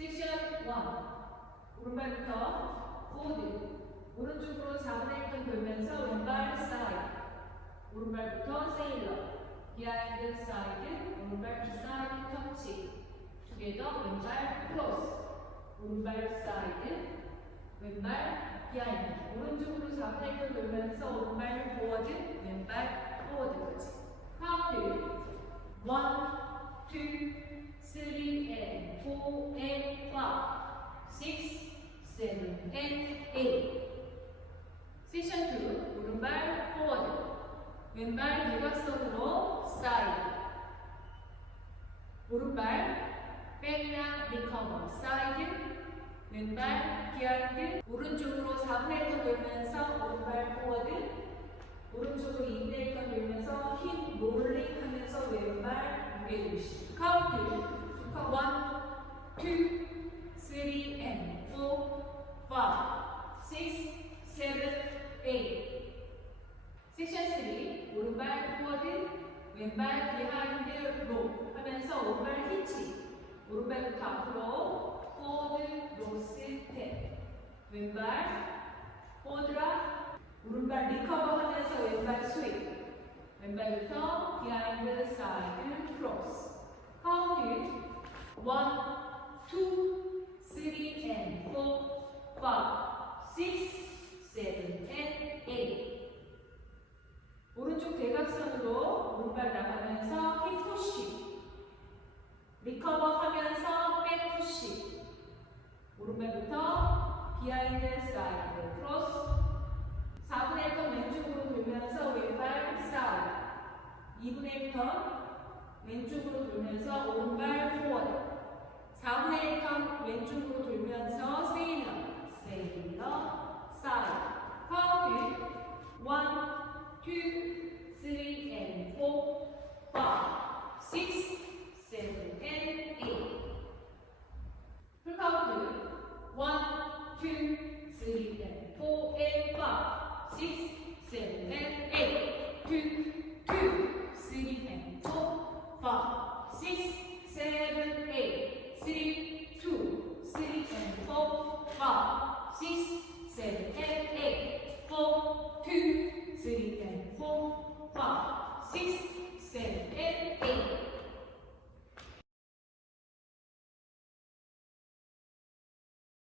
섹션 1. 오른발부터 포워드. 오른쪽으로 4분의 1톤 돌면서 왼발 사이드. 오른발부터 세일러. 비하인드 사이드. 오른발 비사이드 터치. 투게더 왼발 크로스. 오른발 사이드. 왼발 비하인드. 오른쪽으로 4분의 1톤 돌면서 오른발 포워드. 왼발 포워드까지. 카운트. 1, 2, 3 and 4 and 5, 6, 7 and 8. 섹션 2. 오른발 포워드. 왼발 대각선으로 사이드. 오른발 백락 리커버 사이드. 왼발 비하인드. 오른쪽으로 4분의 1톤 돌면서 오른발 포워드. 오른쪽으로 2분의 1톤 돌면서 힙 롤링 하면서 왼발 무게 중심. 카운트. 1, 2, 3 and 4, 5, 6, 7, 8. 섹션 3. 오른발 포워드. 왼발 비하인드 로 하면서 오른발 히치. 오른발부터 앞으로 포워드 로스 스텝. 왼발 포워드라. 오른발 리커버 하면서 왼발 스윗. 왼발부터 비하인드 사이드 크로스. 카운트. 1, 2, 3 and 4, 5, 6, 7 and 8. 오른쪽 대각선으로 오른발 나가면서 힙 푸시. 리커버 하면서 백 푸시. 오른발부터 비하인드 사이드 크로스. 4분의 1턴 왼쪽으로 돌면서 왼발 사이드. 2분의 1턴 왼쪽으로 돌면서 오른발 포워드. 4분의 1턴 왼쪽으로 돌면서 세일러. 세일러 사이드. 카운트. 1, 2, 3 and 4, 5, 6, 7 and 8. 풀카운트. 1, 2, 3 and 4 and 5, 6, 7 and 8. 2, 2, 3 and 4, 5, 6, 7, 8. 3, 2, 3 and 4, 5, 6, 7 and 8. 4, 2, 3 and 4, 5, 6,